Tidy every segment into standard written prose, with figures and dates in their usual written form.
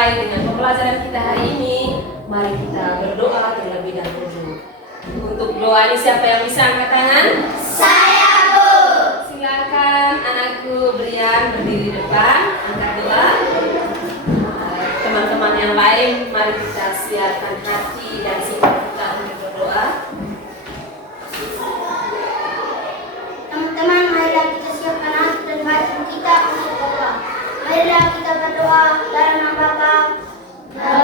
memulai dengan pembelajaran kita hari ini, mari kita berdoa terlebih dahulu. Untuk doa ini siapa yang bisa angkat tangan? Saya, Bu. Silakan anakku Brian berdiri depan, angkat doa. Teman-teman yang lain, mari kita siapkan hati dan sikap kita untuk berdoa. Teman-teman, marilah kita siapkan hati dan batin kita untuk berdoa. Marilah kita berdoa dalam nama Bapa,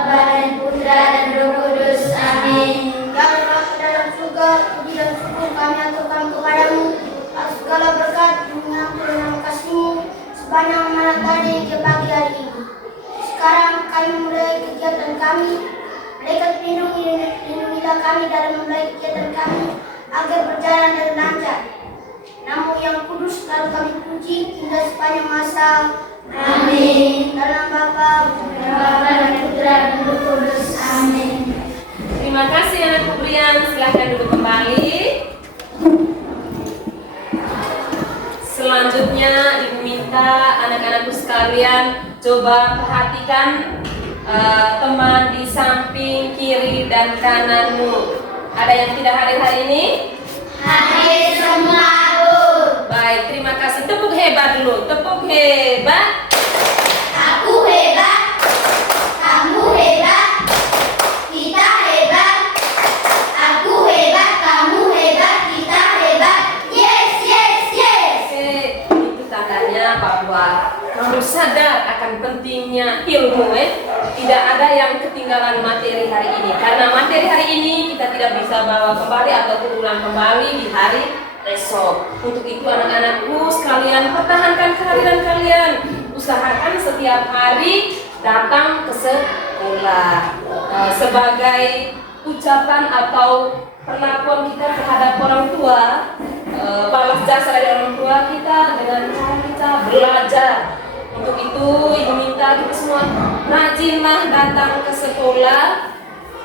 dan Putra dan Roh Kudus. Amin. Ya Allah, dalam surga, puji dan syukur kami aturkan kepadamu atas segala berkat yang dalam kasih-Mu sepanjang malam tadi ke pagi hari ini. Sekarang kami mulai kegiatan kami. Malaikat lindungilah kami dalam memulai kegiatan kami agar berjalan dengan lancar. Nama yang kudus selalu kami puji hingga sepanjang masa. Amin. Dalam Bapa, dan Putra dan Roh Kudus. Amin. Terima kasih anakku Brian, silahkan duduk kembali. Selanjutnya Ibu minta anak-anakku sekalian coba perhatikan teman di samping kiri dan kananmu. Ada yang tidak hadir hari ini? Hadir semua, Bu. Baik, terima kasih. Tepuk hebat dulu, tepuk hebat. Aku hebat, kamu hebat, kita hebat. Aku hebat, kamu hebat, kita hebat. Yes, yes, yes. Oke, itu tandanya bahwa kamu sadar akan pentingnya ilmu. Tidak ada yang ketinggalan materi hari ini. Karena materi hari ini kita tidak bisa bawa kembali atau ulang kembali di hari esok. Untuk itu anak-anakku sekalian, pertahankan kehadiran kalian. Usahakan setiap hari datang ke sekolah. Sebagai ucapan atau perlakuan kita terhadap orang tua, balas jasa dari orang tua kita dengan cara kita belajar. Untuk itu Ibu minta kita semua rajinlah datang ke sekolah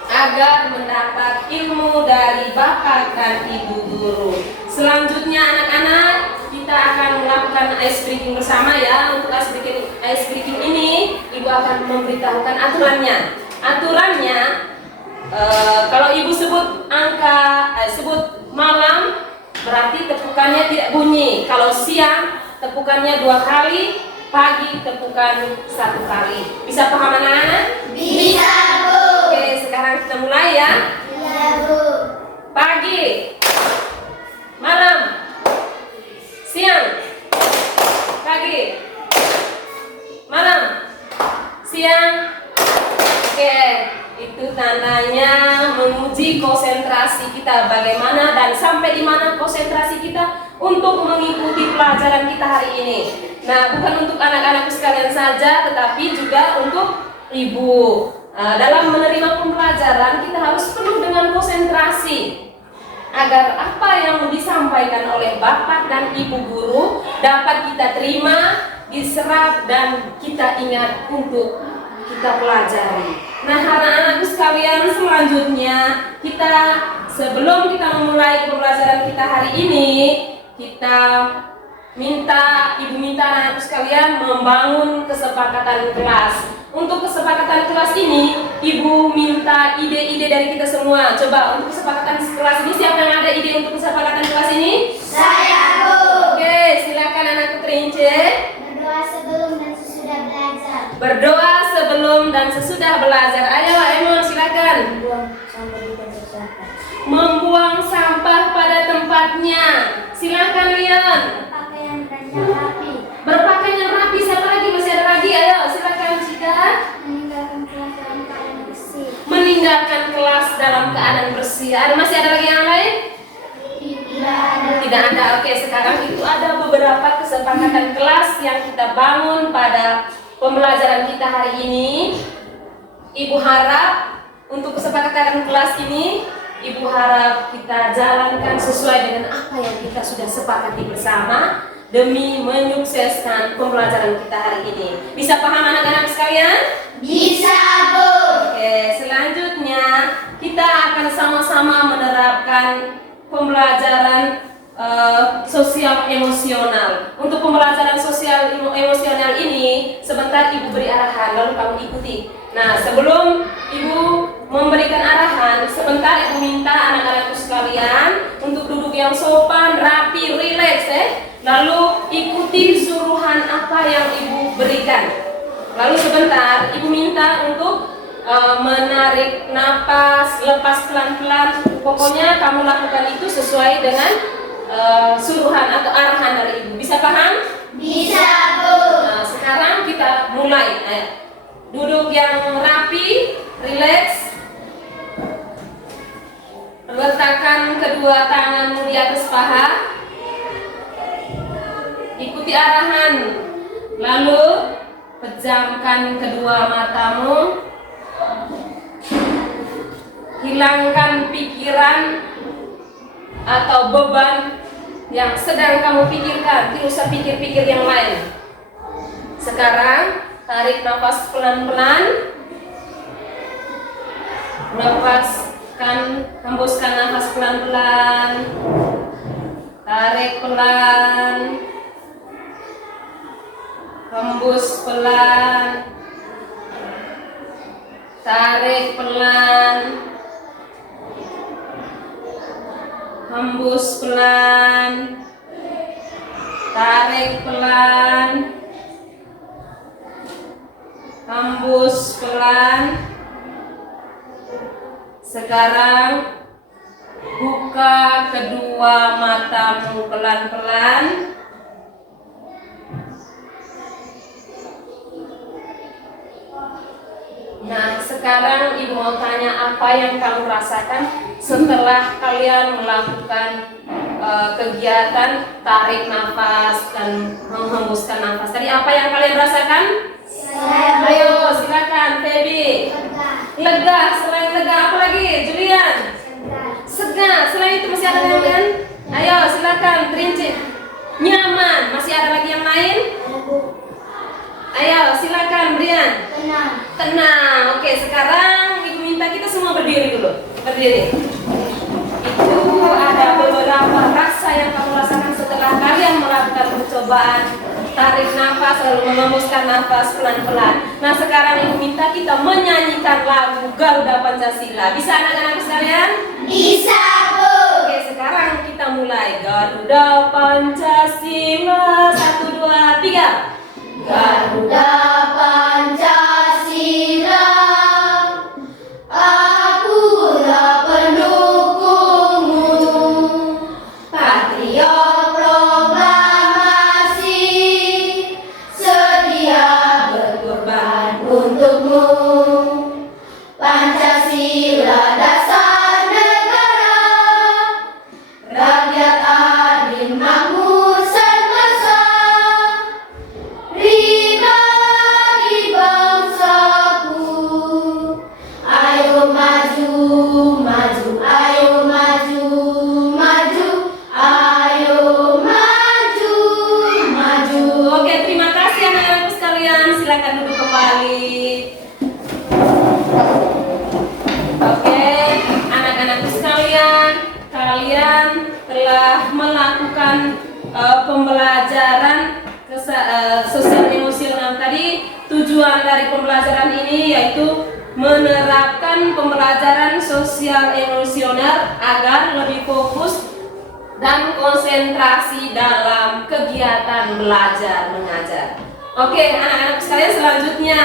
agar mendapat ilmu dari Bapak dan Ibu guru. Selanjutnya anak-anak, kita akan melakukan ice breaking bersama ya. Untuk ice breaking ini Ibu akan memberitahukan aturannya. Aturannya kalau Ibu sebut sebut malam, berarti tepukannya tidak bunyi. Kalau siang tepukannya 2 kali, pagi tepukan 1 kali. Bisa paham anak-anak? Bisa, Bu. Oke, sekarang kita mulai ya. Iya, Bu. Pagi, malam, siang, pagi, malam, siang. Oke, itu tandanya menguji konsentrasi kita bagaimana dan sampai di mana konsentrasi kita untuk mengikuti pelajaran kita hari ini. Nah, bukan untuk anak-anak sekalian saja, tetapi juga untuk Ibu. Dalam menerima pembelajaran kita harus penuh dengan konsentrasi agar apa yang disampaikan oleh Bapak dan Ibu guru dapat kita terima, diserap dan kita ingat untuk kita pelajari. Nah, anak-anakku sekalian, selanjutnya sebelum kita memulai pembelajaran kita hari ini, Ibu minta anak-anakku sekalian membangun kesepakatan kelas. Untuk kesepakatan kelas ini, Ibu minta ide-ide dari kita semua. Coba untuk kesepakatan kelas ini, siapa yang ada ide untuk kesepakatan kelas ini? Saya, Bu. Oke, silakan anakku Terince. Berdoa sebelum dan sesudah belajar. Berdoa sebelum dan sesudah belajar. Ayo, Emon, silakan. Buang sampah di tempat sampah. Membuang sampah pada tempatnya. Silakan Lian. Pakaian rancang rapi. Berpakaian rapi. Siapa lagi? Masih ada lagi? Ayo, silakan Cika. Meninggalkan kelas dalam keadaan bersih. Meninggalkan kelas dalam keadaan bersih. Masih ada lagi yang lain? Tidak ada. Tidak ada. Oke, sekarang itu ada beberapa kesepakatan kelas yang kita bangun pada pembelajaran kita hari ini. Ibu harap untuk kesepakatan kelas ini, Ibu harap kita jalankan sesuai dengan apa yang kita sudah sepakati bersama demi menyukseskan pembelajaran kita hari ini. Bisa paham anak-anak sekalian? Bisa, Bu. Oke, selanjutnya kita akan sama-sama menerapkan pembelajaran sosial emosional. Untuk pembelajaran sosial emosional ini sebentar Ibu beri arahan lalu kamu ikuti. Nah, sebelum Ibu memberikan arahan, sebentar Ibu minta anak-anakku sekalian untuk duduk yang sopan, rapi, rileks lalu ikuti suruhan apa yang Ibu berikan. Lalu sebentar Ibu minta untuk menarik napas, lepas pelan-pelan. Pokoknya kamu lakukan itu sesuai dengan suruhan atau arahan dari Ibu. Bisa paham? Bisa, Bu. Nah, sekarang kita mulai. Duduk yang rapi, rileks. Letakkan kedua tanganmu di atas paha. Ikuti arahan. Lalu pejamkan kedua matamu. Hilangkan pikiran atau beban yang sedang kamu pikirkan. Tidak usah pikir-pikir yang lain. Sekarang tarik nafas pelan-pelan. Hembuskan nafas pelan-pelan. Tarik pelan. Hembus pelan. Tarik pelan. Hembus pelan. Tarik pelan. Hembus pelan. Sekarang buka kedua matamu pelan-pelan. Nah, sekarang Ibu mau tanya apa yang kamu rasakan setelah kalian melakukan kegiatan tarik nafas dan menghembuskan nafas. Tadi apa yang kalian rasakan? Ayo, silakan, Feby. Lega, selain lega apa lagi? Julian? Segar. Selain itu masih ada yang lain? Ayo, silakan, terinci. Nyaman. Masih ada lagi yang lain? Ayo, silakan, Brian. Tenang. Oke, sekarang Ibu minta kita semua berdiri dulu. Berdiri. Itu ada beberapa rasa yang kamu rasakan setelah kalian melakukan percobaan tarik nafas lalu menghembuskan nafas pelan-pelan. Nah, sekarang Ibu minta kita menyanyikan lagu Garuda Pancasila. Bisa anak-anak sekalian? Bisa, Bu. Oke, sekarang kita mulai. Garuda Pancasila. 1, 2, 3. Garuda Pancasila, akulah pendukungmu. Patriot proklamasi, sedia berkorban untukmu. Pancasila dasar negara, rakyat adil makmur sentosa. Pribadi bangsaku, ayo maju, maju, ayo maju, maju, ayo maju, maju. Oke, terima kasih anak-anakku sekalian. Silakan duduk kembali. Oke, anak-anakku sekalian, kalian telah melakukan pembelajaran sosial emosional tadi. Tujuan dari pembelajaran ini yaitu menerapkan pembelajaran sosial emosional agar lebih fokus dan konsentrasi dalam kegiatan belajar mengajar. Oke, anak-anak sekalian, selanjutnya.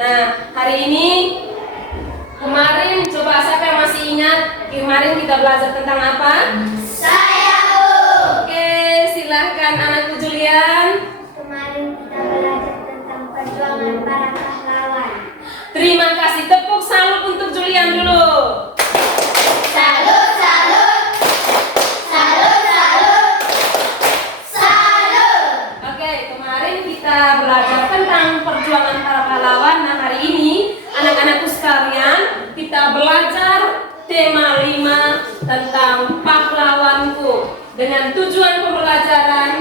Nah, hari ini kemarin coba siapa yang masih ingat kemarin kita belajar tentang apa? Saya, Bu. Oke, silahkan anakku Julian. Kemarin kita belajar tentang perjuangan para pahlawan. Terima kasih, tepuk salut untuk Julian dulu. Salut, salut, salut, salut, salut. Oke, kemarin kita belajar tentang perjuangan para pahlawan. Nah, hari ini anak-anakku sekalian kita belajar tema 5 tentang pahlawanku. Dengan tujuan pembelajaran,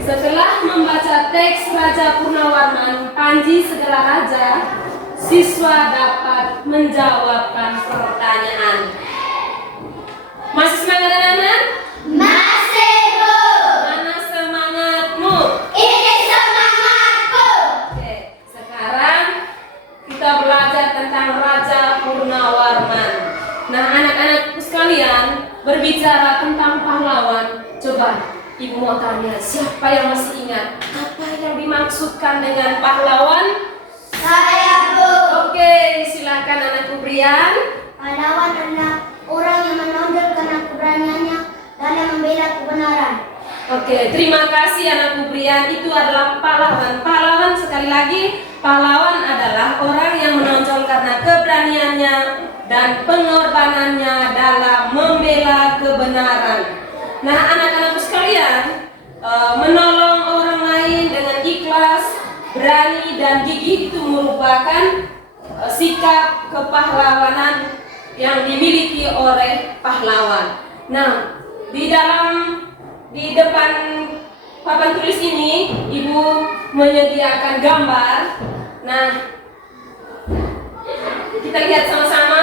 setelah membaca teks Raja Purnawarman, Panji Segala Raja, siswa dapat menjawabkan pertanyaan. Masih semangat anak-anak? Masih, Bu. Nah, anak-anakku sekalian, berbicara tentang pahlawan, coba Ibu mau tanya, siapa yang masih ingat apa yang dimaksudkan dengan pahlawan? Saya, Bu. Oke, silakan anakku Brian. Pahlawan adalah orang yang menonjolkan keberaniannya dalam membela kebenaran. Oke, terima kasih anakku Brian. Itu adalah pahlawan. Pahlawan, sekali lagi, pahlawan adalah orang yang menonjol karena keberaniannya dan pengorbanannya dalam membela kebenaran. Nah, anak-anakku sekalian, menolong orang lain dengan ikhlas, berani, dan gigih itu merupakan sikap kepahlawanan yang dimiliki oleh pahlawan. Nah, di depan papan tulis ini, Ibu menyediakan gambar. Nah, kita lihat sama-sama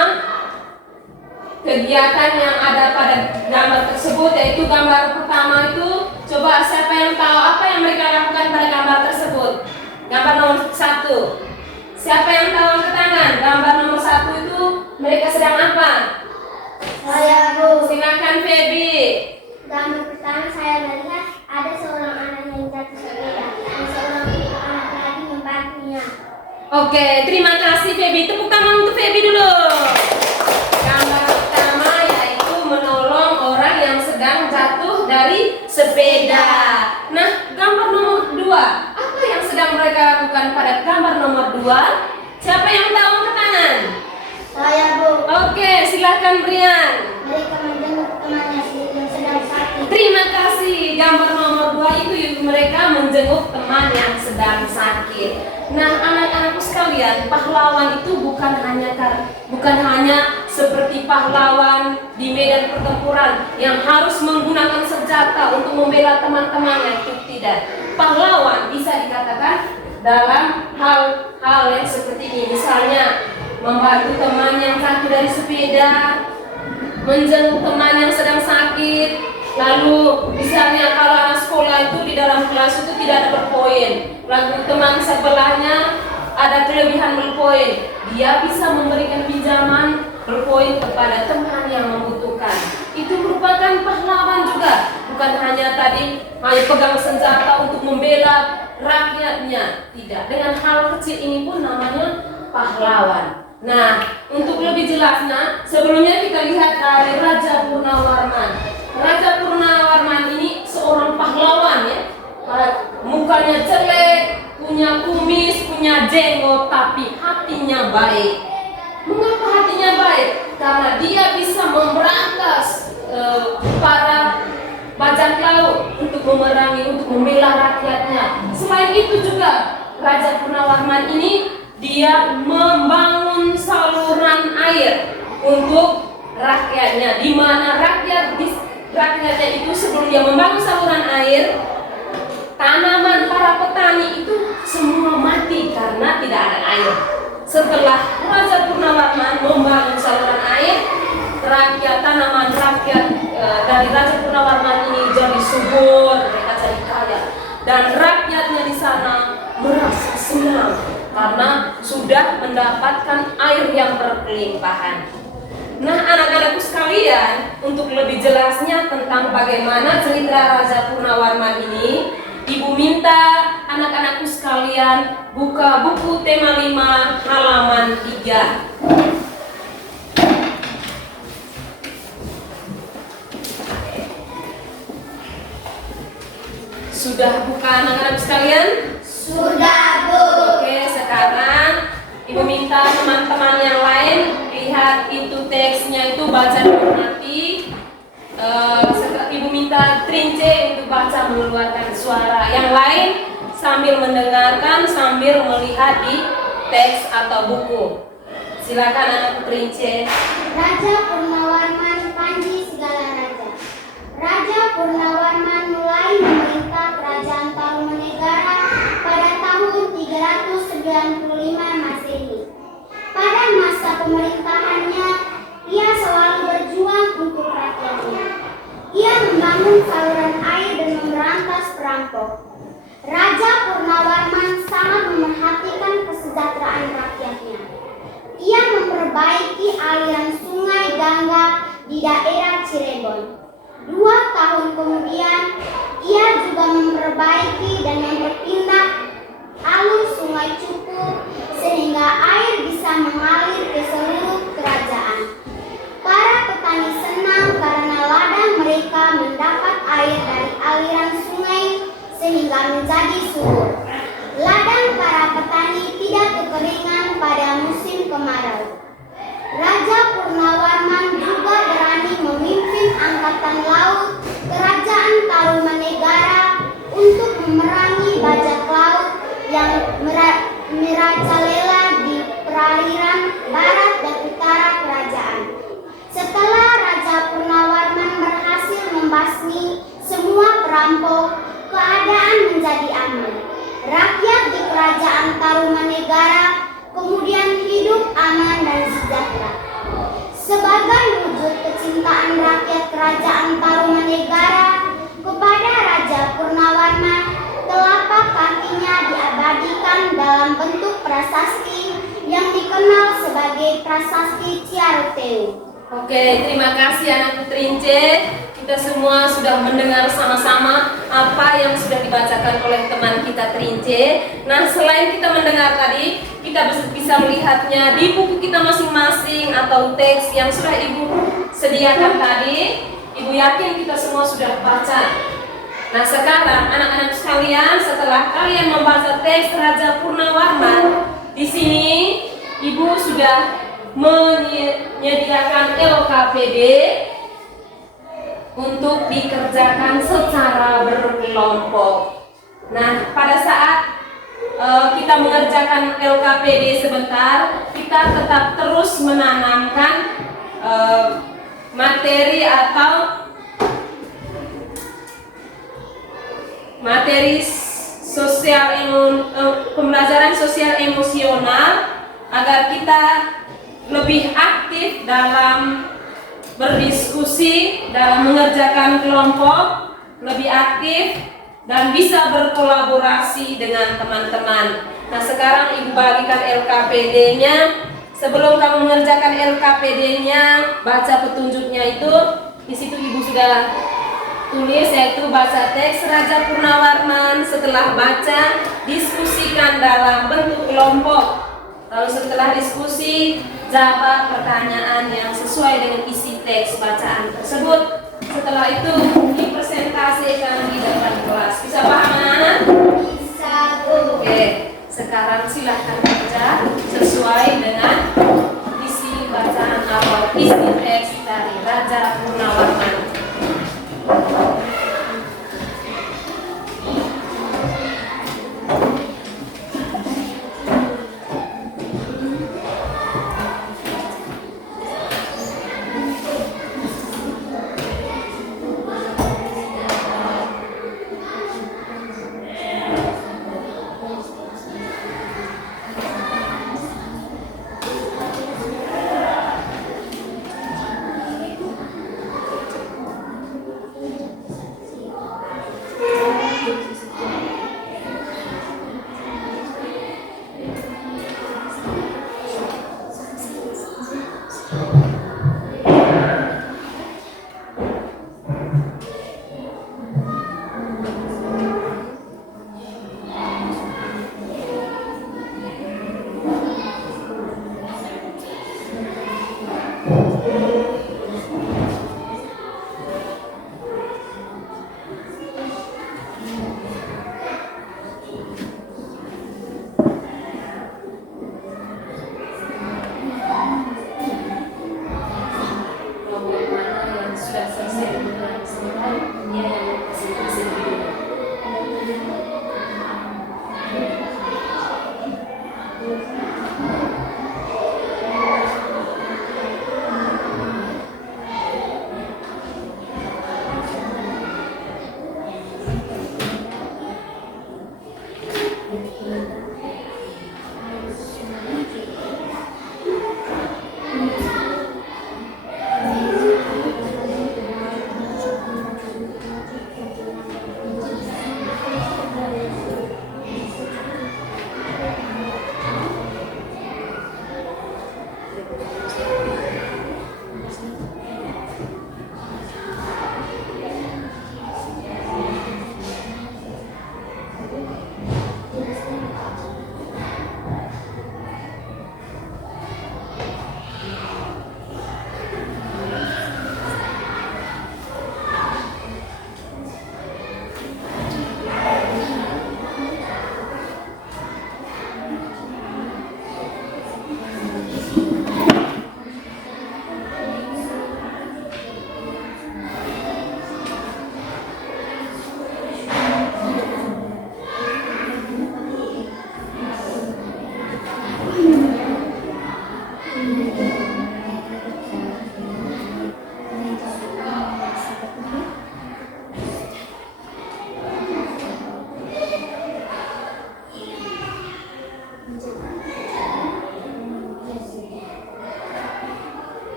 kegiatan yang ada pada gambar tersebut, yaitu gambar pertama itu, coba siapa yang tahu apa yang mereka lakukan pada gambar tersebut? Gambar nomor 1. Siapa yang tahu angkat tangan? Gambar nomor 1 itu mereka sedang apa? Saya, Bu. Silakan Feby. Gambar pertama saya melihat ada seorang anak yang jatuh sepeda dan seorang anak lagi membantunya. Oke, terima kasih Feby. Tepuk tangan untuk Feby dulu. Gambar pertama yaitu menolong orang yang sedang jatuh dari sepeda. Nah, gambar nomor 2, apa yang sedang mereka lakukan pada gambar nomor 2? Siapa yang tahu angkat tangan? Saya, Bu. Oke, silakan Brian. Mereka menjenguk temannya yang sedang sakit. Terima kasih. Gambar nomor 2 itu mereka menjenguk teman yang sedang sakit. Nah, anak-anakku sekalian, pahlawan itu bukan hanya seperti pahlawan di medan pertempuran yang harus menggunakan senjata untuk membela teman-temannya, itu tidak. Pahlawan bisa dikatakan dalam hal-hal yang seperti ini, misalnya membantu teman yang jatuh dari sepeda, menjenguk teman yang sedang sakit. Lalu misalnya kalau anak sekolah itu di dalam kelas itu tidak ada berpoin, lalu teman sebelahnya ada kelebihan berpoin, dia bisa memberikan pinjaman berpoin kepada teman yang membutuhkan. Itu merupakan pahlawan juga, bukan hanya pegang senjata untuk membela rakyatnya, tidak. Dengan hal kecil ini pun namanya pahlawan. Nah, untuk lebih jelasnya, sebelumnya kita lihat dari Raja Purnawarman. Raja Purnawarman ini seorang pahlawan ya. Mukanya jelek, punya kumis, punya jenggot, tapi hatinya baik. Mengapa hatinya baik? Karena dia bisa memberantas para bajak laut untuk memerangi, untuk membela rakyatnya. Selain itu juga Raja Purnawarman ini dia membangun saluran air untuk rakyatnya, di mana rakyatnya itu sebelum dia membangun saluran air, tanaman para petani itu semua mati karena tidak ada air. Setelah Raja Purnawarman membangun saluran air, tanaman rakyat dari Raja Purnawarman ini jadi subur, mereka jadi kaya, dan rakyatnya di sana merasa senang karena sudah mendapatkan air yang berkelimpahan. Nah, anak-anakku sekalian, untuk lebih jelasnya tentang bagaimana cerita Raja Purnawarman ini, Ibu minta anak-anakku sekalian buka buku tema 5 halaman 3. Sudah buka anak-anak sekalian? Sudah, Bu. Oke, sekarang Ibu minta teman-teman yang lain lihat itu teksnya itu baca dan mengerti. Ibu minta Trince untuk baca mengeluarkan suara. Yang lain sambil mendengarkan sambil melihat di teks atau buku. Silakan anak Trince. Raja Purnawarman Panji segala raja. Raja Purnawarman mulai memerintah kerajaan Tarumanegara pada tahun 395 Masehi. Pada masa pemerintahannya, ia selalu berjuang untuk rakyatnya. Ia membangun saluran air dan memberantas perampok. Raja Purnawarman sangat memerhatikan kesejahteraan rakyatnya. Ia memperbaiki aliran sungai Gangga daerah Cirebon. 2 tahun kemudian, ia juga memperbaiki dan memperpindah alur Sungai Cupu sehingga air bisa mengalir ke seluruh kerajaan. Para petani senang karena ladang mereka mendapat air dari aliran sungai sehingga menjadi subur. Ladang para petani tidak kekeringan pada musim kemarau. Raja Purnawarman juga berani memimpin angkatan laut Kerajaan Tarumanegara untuk memerangi bajak laut yang merajalela di perairan barat dan utara kerajaan. Setelah Raja Purnawarman berhasil membasmi semua perampok, keadaan menjadi aman. Rakyat di Kerajaan Tarumanegara kemudian hidup aman dan sejahtera. Sebagai wujud kecintaan rakyat Kerajaan Tarumanegara kepada Raja Purnawarman, telapak kakinya diabadikan dalam bentuk prasasti yang dikenal sebagai Prasasti Ciaruteu. Oke, terima kasih anak Trince. Kita semua sudah mendengar sama-sama apa yang sudah dibacakan oleh teman kita Trince. Nah, selain kita mendengar tadi, kita bisa melihatnya di buku kita masing-masing atau teks yang sudah Ibu sediakan tadi. Ibu yakin kita semua sudah baca. Nah, sekarang anak-anak sekalian, setelah kalian membaca teks Raja Purnawarman, di sini Ibu sudah menyediakan LKPD untuk dikerjakan secara berkelompok. Nah, pada saat kita mengerjakan LKPD sebentar, kita tetap terus menanamkan materi atau materi sosial pembelajaran sosial emosional agar kita lebih aktif dalam berdiskusi, dalam mengerjakan kelompok, lebih aktif dan bisa berkolaborasi dengan teman-teman. Nah, sekarang Ibu bagikan LKPD-nya. Sebelum kamu mengerjakan LKPD-nya, baca petunjuknya itu. Di situ Ibu sudah tulis, yaitu baca teks Raja Purnawarman. Setelah baca, diskusikan dalam bentuk kelompok. Lalu setelah diskusi, jawab pertanyaan yang sesuai dengan isi teks bacaan tersebut. Setelah itu dipresentasikan di depan kelas. Bisa paham anak-anak? Bisa, Bu. Oke, sekarang silahkan baca sesuai dengan isi bacaan atau isi teks dari Raja Purnawarman.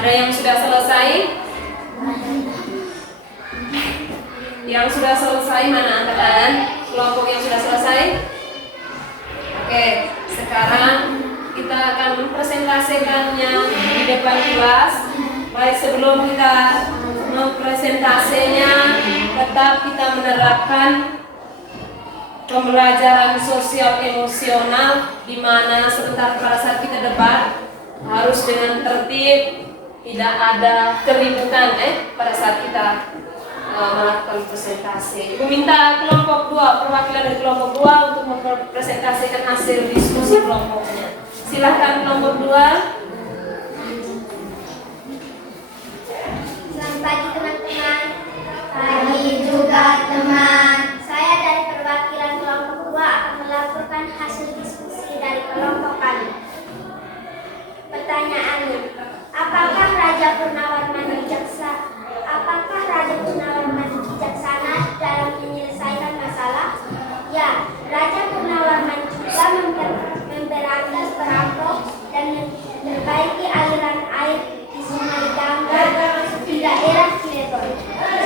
Ada yang sudah selesai? Yang sudah selesai mana angkat tangan? Kelompok yang sudah selesai? Oke, sekarang kita akan mempresentasikannya di depan kelas. Baik, sebelum kita mempresentasinya, tetap kita menerapkan pembelajaran sosial emosional, di mana sebentar pada saat kita debat harus dengan tertib, tidak ada keributan pada saat kita melakukan presentasi. Ibu minta kelompok 2, perwakilan dari kelompok 2 untuk mempresentasikan hasil diskusi kelompoknya. Silahkan kelompok 2. Selamat pagi teman-teman. Pagi juga teman. Saya dari perwakilan kelompok 2 akan melaporkan hasil diskusi dari kelompok kami. Pertanyaannya, apakah Raja Purnawarman bijaksana dalam menyelesaikan masalah? Ya, Raja Purnawarman juga memberantas perampok dan memperbaiki aliran air di Sungai Dangga di daerah Cilegon.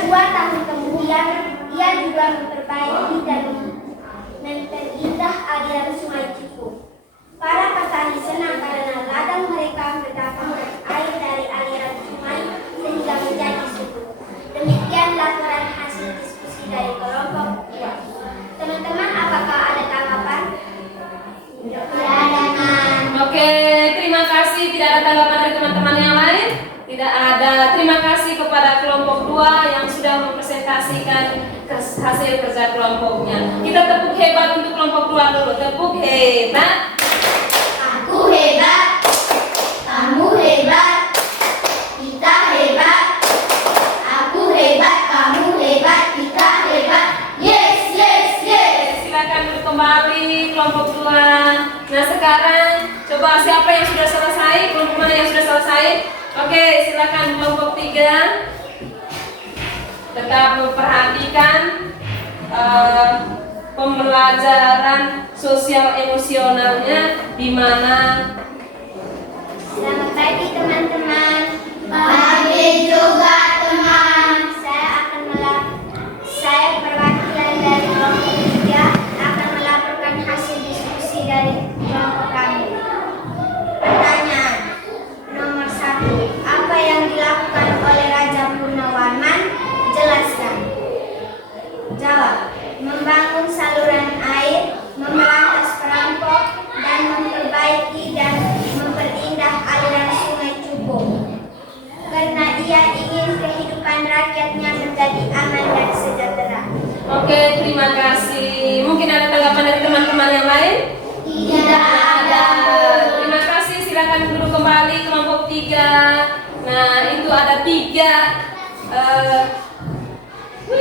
2 tahun kemudian, ia juga memperbaiki dan memperindah aliran Sungai Cipu. Para petani senang karena ladang mereka mendapatkan air dari aliran sungai sehingga menjadi subur. Demikian laporan hasil diskusi dari kelompok 2. Teman-teman, apakah ada tanggapan? Tidak ada. Oke, terima kasih. Tidak ada tanggapan dari teman-teman yang lain? Tidak ada. Terima kasih kepada kelompok 2 yang sudah mempresentasikan hasil kerja kelompoknya. Kita tepuk hebat untuk kelompok 2 dulu. Tepuk hebat. Aku hebat, kamu hebat, kita hebat. Aku hebat, kamu hebat, kita hebat. Yes, yes, yes. Silakan duduk kembali kelompok 2. Nah, sekarang coba siapa yang sudah selesai? Kelompok mana yang sudah selesai? Oke, silakan kelompok 3. Tetap memperhatikan pembelajaran sosial emosionalnya, di mana. Selamat pagi teman-teman. Pagi juga teman. Saya perwakilan dari kelompok 3 akan melaporkan hasil diskusi dari kelompok kami. Pertanyaan nomor 1. Apa yang dilakukan oleh Raja Purnawarman? Jelaskan. Jawab. Membangun saluran air, memberantas perampok, dan memperbaiki dan memperindah aliran Sungai Cipu. Karena ia ingin kehidupan rakyatnya menjadi aman dan sejahtera. Oke, terima kasih. Mungkin ada tanggapan dari teman-teman yang lain? Tidak ada. Terima kasih. Silakan duduk kembali kelompok 3. Nah, itu ada 3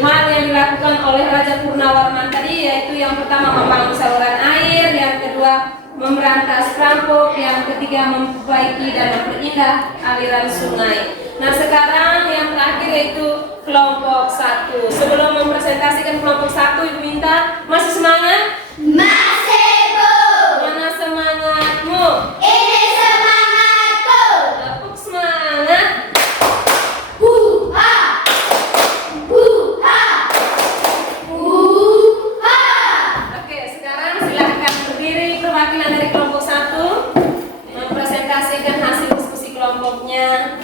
hal yang dilakukan oleh Raja Purnawarman tadi, yaitu yang pertama membangun saluran air, yang kedua memberantas perampok, yang ketiga memperbaiki dan memperindah aliran sungai. Nah, sekarang yang terakhir yaitu kelompok 1. Sebelum mempresentasikan kelompok 1, Ibu minta, masih semangat? Masih, Bu. Mana semangatmu? Ini semangatku. Tepuk semangat. Huha. Huha. Huha. Oke, sekarang silahkan berdiri perwakilan dari kelompok 1 mempresentasikan hasil diskusi kelompoknya.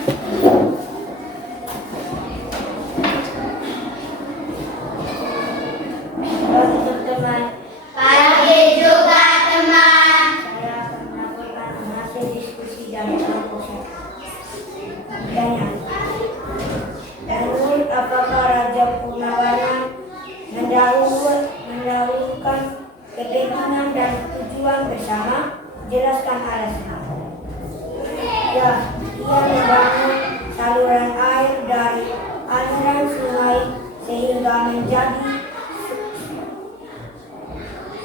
Teman-teman, pagi juga teman. Saya akan melaporkan hasil diskusi dari kelompok 1. Pertanyaan. Menurut apakah Raja Purnawarman mendahulukan kepentingan dan tujuan bersama? Jelaskan alasan. Ya, ia membangun saluran air dari aliran sungai sehingga menjadi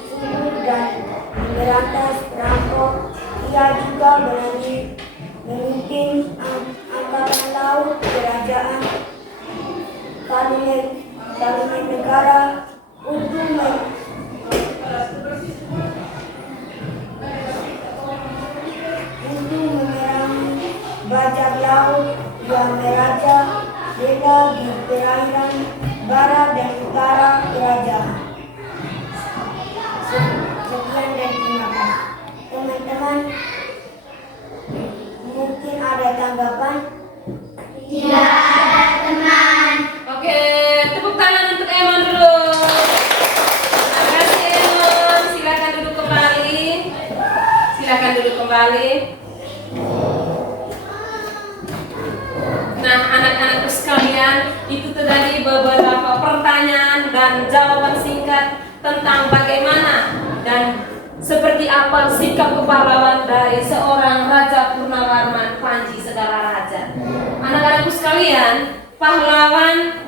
subur dan memberantas perampok. Ia juga berani memimpin angkatan laut kerajaan Kalimanegara untuk memerangi bajak laut laut yang meraja, beda di perairan barat dan utara kerajaan. Sekian dan terima kasih. Teman-teman, mungkin ada tanggapan? Tidak ada teman. Oke, tepuk tangan untuk Emon dulu. Terima kasih Emon. Silakan duduk kembali. Silakan duduk kembali. Nah, anak-anakku sekalian, itu tadi beberapa pertanyaan dan jawaban singkat tentang bagaimana dan seperti apa sikap kepahlawan dari seorang Raja Purnawarman Panji Segala Raja. Anak-anakku sekalian, pahlawan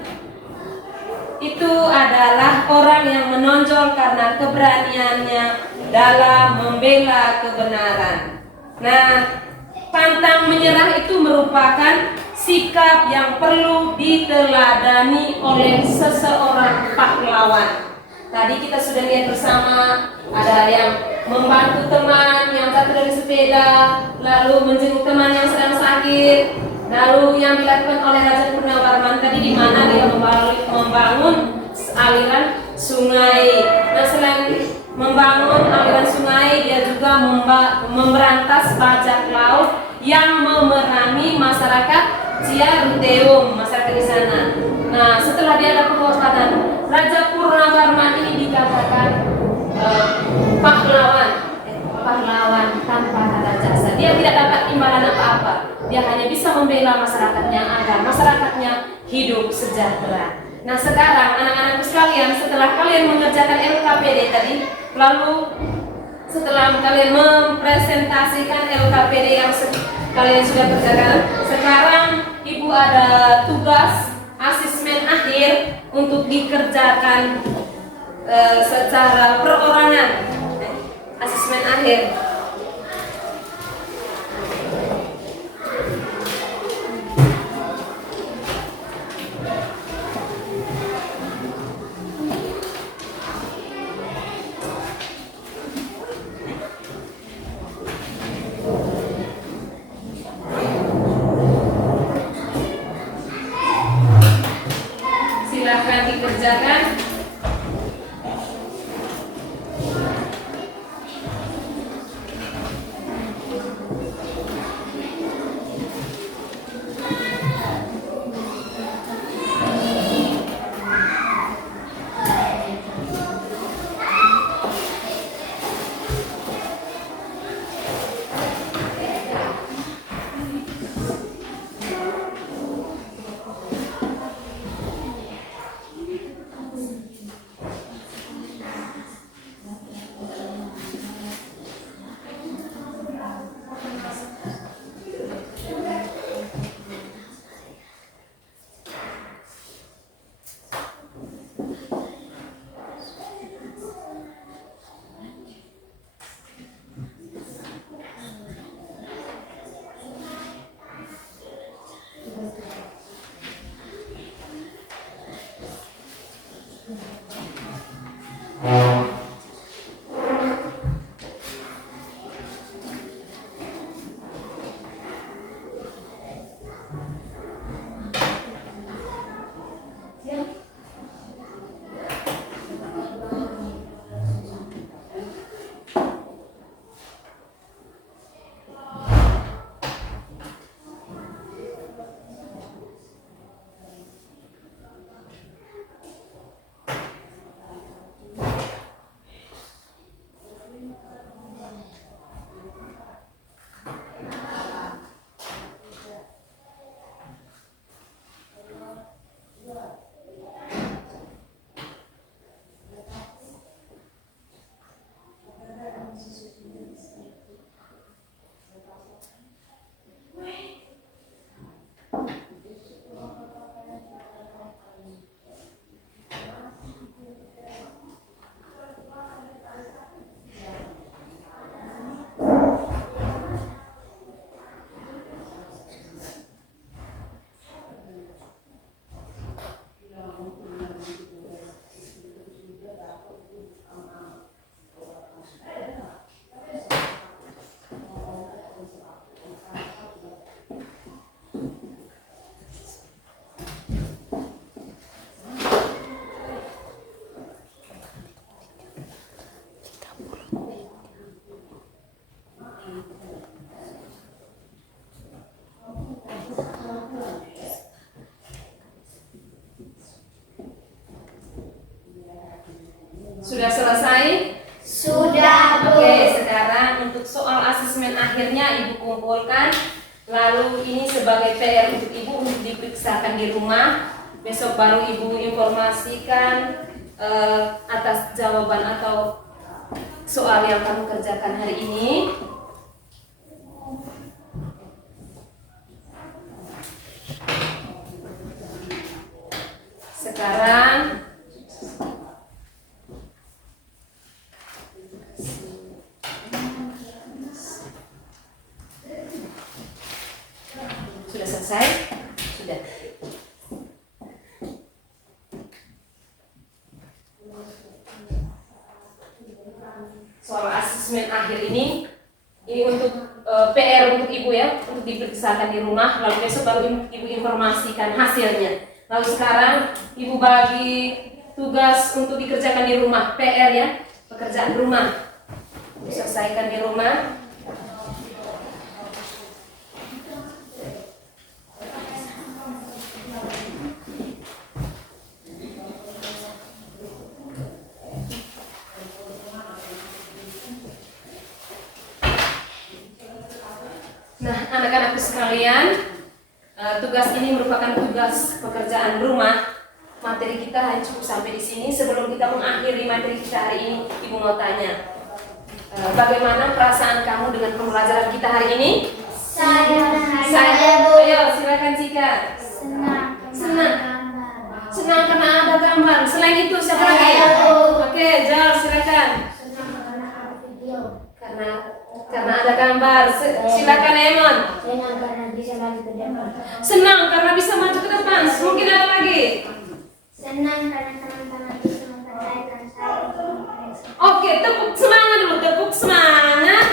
itu adalah orang yang menonjol karena keberaniannya dalam membela kebenaran. Nah, pantang menyerah itu merupakan sikap yang perlu diteladani oleh seseorang pahlawan. Tadi kita sudah lihat bersama, ada yang membantu teman yang jatuh dari sepeda, lalu menjenguk teman yang sedang sakit. Lalu yang dilakukan oleh Raja Purnawarman tadi, di mana dia membangun aliran sungai. Nah, selain membangun aliran sungai, dia juga memberantas bajak laut yang memerangi masyarakat Ciaruteum, masyarakat di sana. Nah, setelah dia ada penghormatan, Raja Purnawarman ini dikatakan pahlawan tanpa tanda jasa. Dia tidak dapat imbalan apa-apa. Dia hanya bisa membela masyarakatnya agar masyarakatnya hidup sejahtera. Nah, sekarang anak-anakku sekalian, setelah kalian mengerjakan LKPD tadi, lalu setelah kalian mempresentasikan LKPD yang kalian sudah kerjakan, sekarang Ibu ada tugas asesmen akhir untuk dikerjakan secara perorangan. Asesmen akhir. Silakan dikerjakan. asesmen akhirnya Ibu kumpulkan. Lalu ini sebagai PR untuk Ibu untuk diperiksakan di rumah. Besok baru Ibu informasikan atas jawaban atau soal yang kamu kerjakan hari ini. Sekarang sudah selesai? Sudah. Soal asesmen akhir ini untuk PR untuk Ibu ya, untuk diperiksakan di rumah. Lalu besok baru Ibu informasikan hasilnya. Lalu sekarang Ibu bagi tugas untuk dikerjakan di rumah, PR ya, pekerjaan rumah. Selesaikan di rumah. Nah, anak-anakku sekalian, tugas ini merupakan tugas pekerjaan rumah. Materi kita hanya cukup sampai di sini. Sebelum kita mengakhiri materi kita hari ini, Ibu mau tanya, bagaimana perasaan kamu dengan pembelajaran kita hari ini? Saya, ayo silakan Cika. Senang karena ada gambar. Selain itu siapa lagi? Oke, Jal silakan. Karena ada gambar. Silakan Emon. Senang karena bisa maju ke depan. Senang karena bisa maju ke depan. Mungkin ada lagi? Senang karena teman-teman bisa mempercayakan saya untuk memperiksa. Oke, tepuk semangat dulu, tepuk semangat.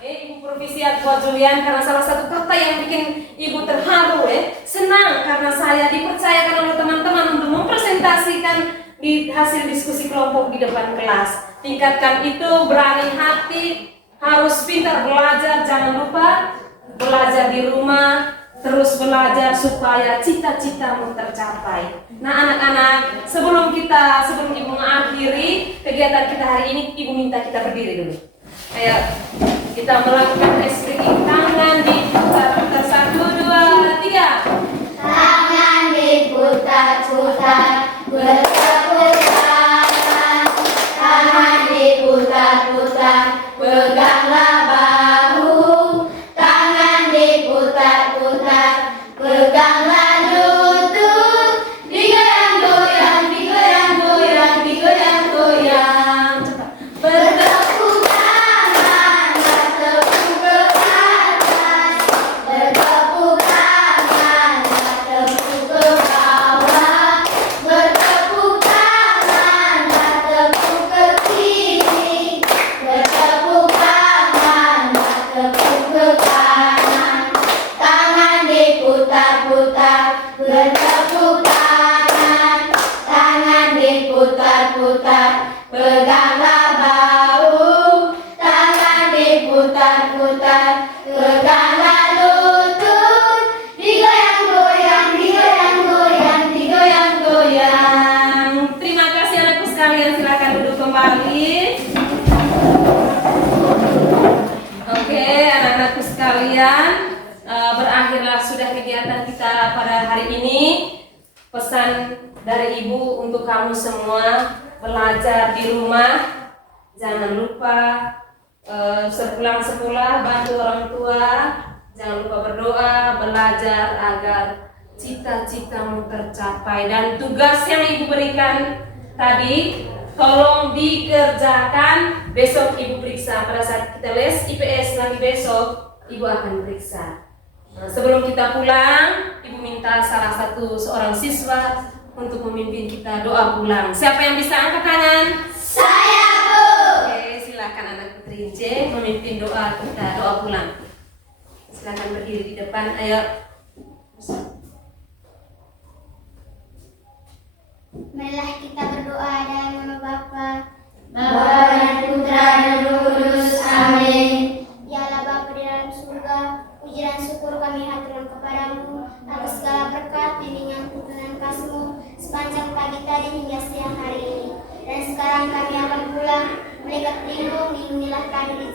Ibu Provisiat buat Julian karena salah satu kata yang bikin Ibu terharu senang karena saya dipercayakan oleh teman-teman untuk mempresentasikan di hasil diskusi kelompok di depan kelas. Tingkatkan itu, berani hati, harus pintar belajar, jangan lupa belajar di rumah, terus belajar supaya cita-citamu tercapai. Nah anak-anak, sebelum Ibu mengakhiri kegiatan kita hari ini, Ibu minta kita berdiri dulu. Ayo, kita melakukan stretching tangan, diputar-putar 1, 2, 3. Tangan diputar-putar, bertepuk tangan. Tangan diputar-putar, peganglah bahu. Tangan diputar-putar, peganglah lutut. Digoyang-goyang, digoyang-goyang, digoyang-goyang. Bertepuk tangan, bertepuk ke atas. Bertepuk tangan, bertepuk ke bawah. Bertepuk tangan, bertepuk ke kiri. Bertepuk tangan, bertepuk ke kanan. Tangan diputar-putar, bertepuk tangan. Tangan diputar-putar, peganglah bahu. Tangan diputar-putar, peganglah lutut. Digoyang-goyang, digoyang-goyang, digoyang-goyang. Terima kasih anakku sekalian, silakan duduk kembali. Oke, anak-anakku sekalian, berakhirlah sudah kegiatan kita pada hari ini. Pesan dari Ibu untuk kamu semua, belajar di rumah, jangan lupa sepulang sekolah bantu orang tua, jangan lupa berdoa, belajar agar cita-citamu tercapai. Dan tugas yang Ibu berikan tadi tolong dikerjakan. Besok Ibu periksa, pada saat kita les IPS lagi besok Ibu akan periksa. Nah, sebelum kita pulang, Ibu minta salah satu seorang siswa untuk memimpin kita doa pulang. Siapa yang bisa angkat tangan? Saya, Bu. Oke, silakan anak putri C memimpin doa kita, doa pulang. Silakan berdiri di depan, ayo. Marilah kita berdoa dalam nama Bapa, dan Putra dan Roh Kudus. Amin. Ya Allah Bapa di dalam surga, puji dan syukur kami haturkan kepadamu atas segala berkat, bimbingan, tuntunan kasih-Mu sepanjang pagi tadi hingga hari ini. Dan sekarang kami akan pulang. Malaikat pelindung, lindungilah kami di